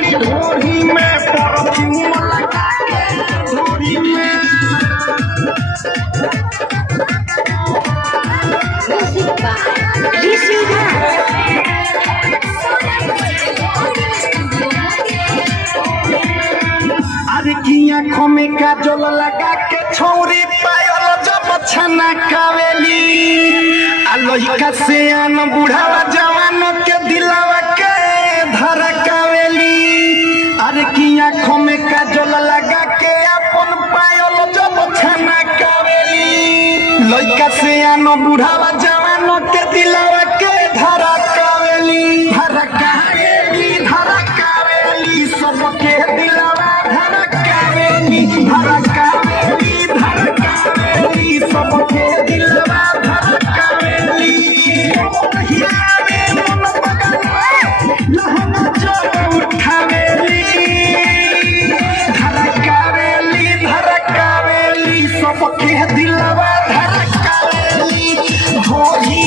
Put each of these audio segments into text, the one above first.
ढोरी में परफ्यूम लगा के ढोरी में अरे की आँखों में काजल लगा के छौरी पायल जब छना कावेली लइका से आन बुढ़ावा जवान के दिलावा के धड़कावेली। अरे की आँखों में काजल लगा के अपन पायल जब छना कावेली लइका से आन बुढ़ावा जवान के दिलावा के धड़कावेली धड़कावेली धड़कावेली सबके दिलावा धड़कावेली धड़कावेली धड़कावेली सबके दिलावा दिलवा धड़कावेली ढोरी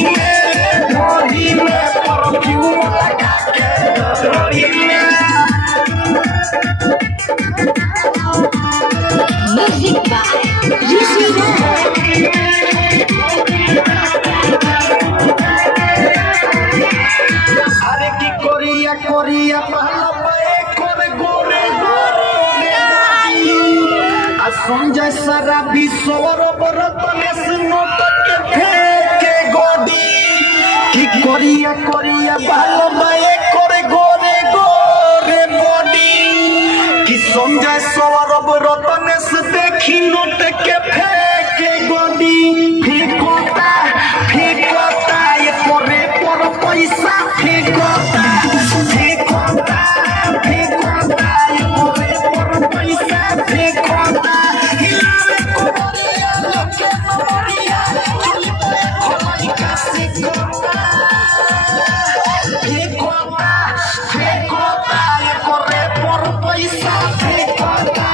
में परफ्यूम लगा के ढोरी में म्यूजिक बाय ऋषि अरे की कोरिया कोरिया पहला पे कोरे गोरे गोरे आ संजय सारा विश्वर बरतने नोट के फेंके गोदी की कोरिया कोरिया पहला पे कोरे गोरे गोरे बॉडी की संजय सारा बरतने से देखी नोट के फेंके गोदी फेंकोता फेंकोता ये कोरे पर पैसा फेंकोता फेंकोता फेंकोता ये कोरे पर पैसा फेंकोता हिलावे कोरिया लोके मोरिया चुलते खोलाई का फेंकोता फेंकोता फेंकोता ये कोरे पर पैसा फेंकोता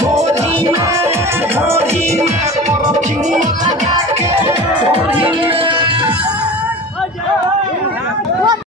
ढोरी में परफ्यूम लगा